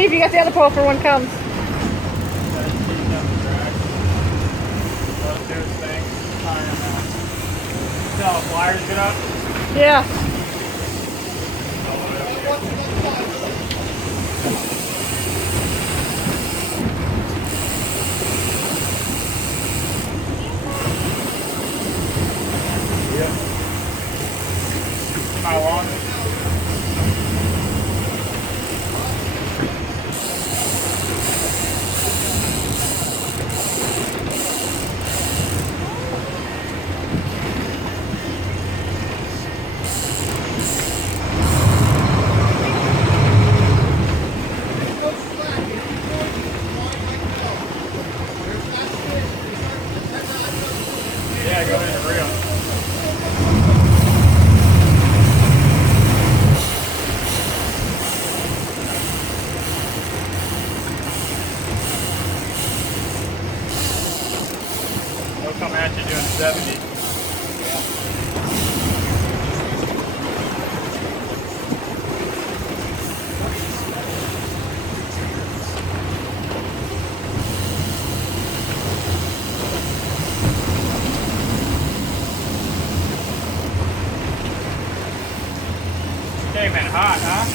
Steve, you got the other pole for when it comes. See how the flyers get up? Yeah. How long? Yeah, go in the reel. They'll come at you doing 70. Came in hot, huh?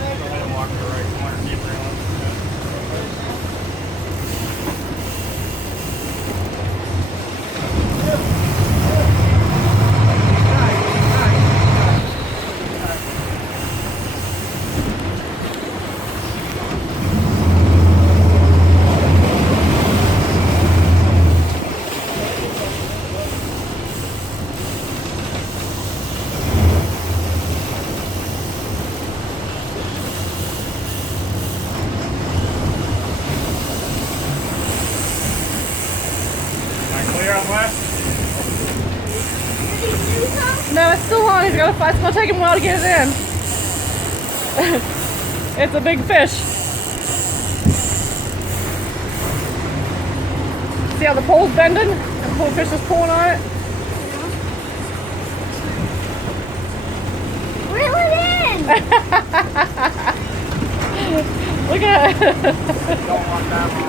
Go ahead and walk to the right corner, keep reeling. Am I clear on west? No, it's still on. It's gonna take him a while to get it in. It's a big fish. See how the pole's bending? And the fish is pulling on it? Reel it in! Look at it. Don't want that one.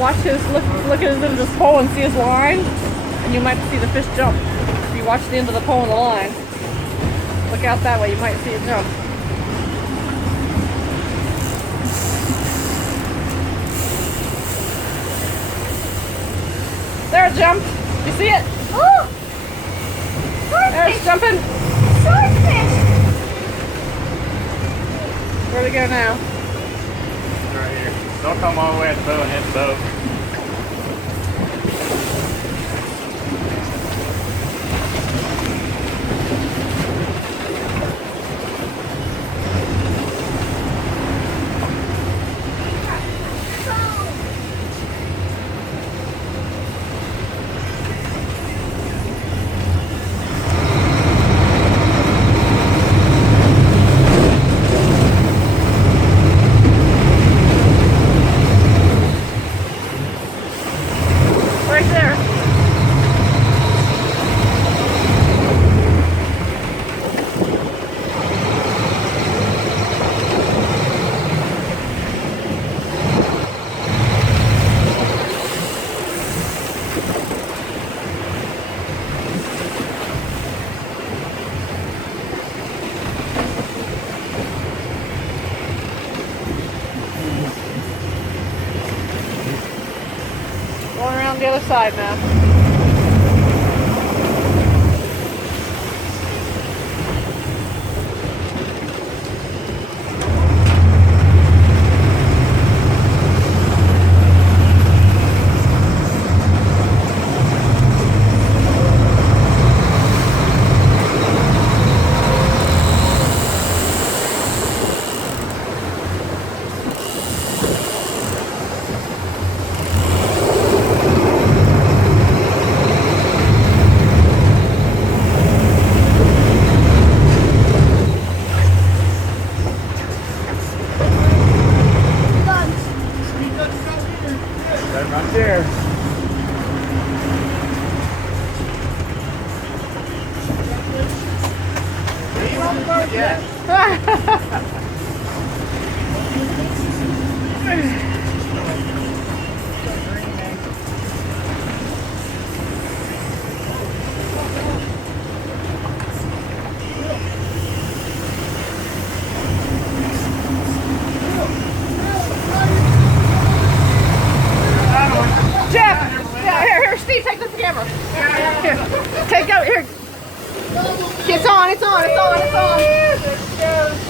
Watch his, look at his end of this pole and see his line. And you might see the fish jump. If you watch the end of the pole and the line. Look out that way, you might see it jump. There it jumped. You see it? Oh! There it's Swordfish! jumping. Swordfish! Where do we go now? Right here. Don't come all the way at the boat and hit the boat. Right there. Going around the other side now. right there. Yeah. Jeff! Yeah, here, Steve, take this camera. Here, take out, here. It's on, it's on, it's on, it's on. There it goes.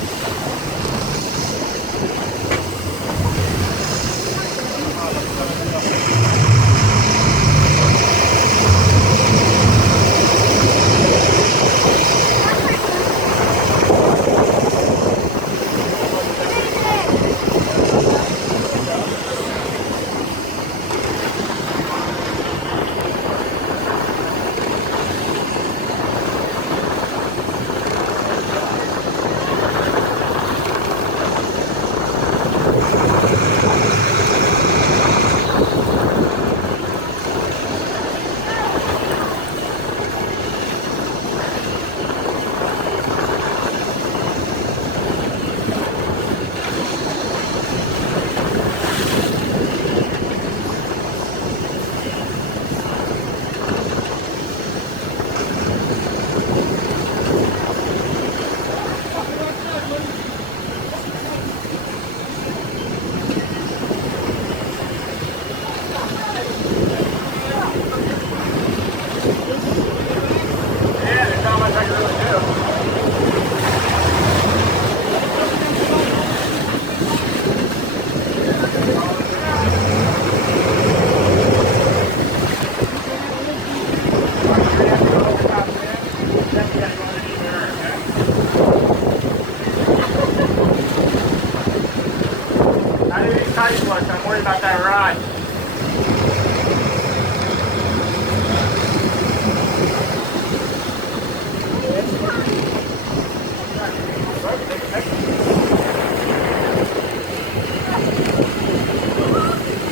I'm worried about that ride.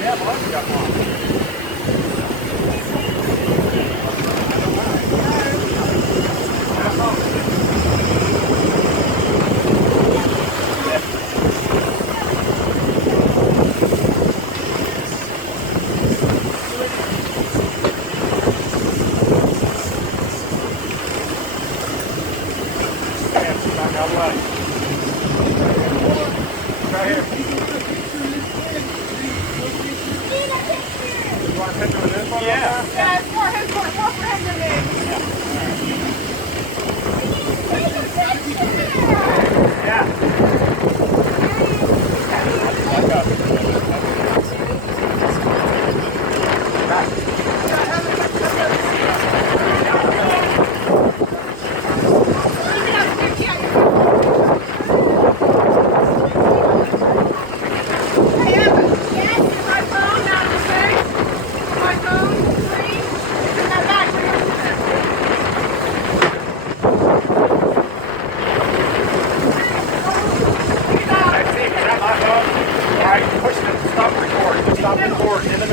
Yeah, well, that's got one. Right here. You want to take with this one? Yeah. Yeah, it's more for him than me.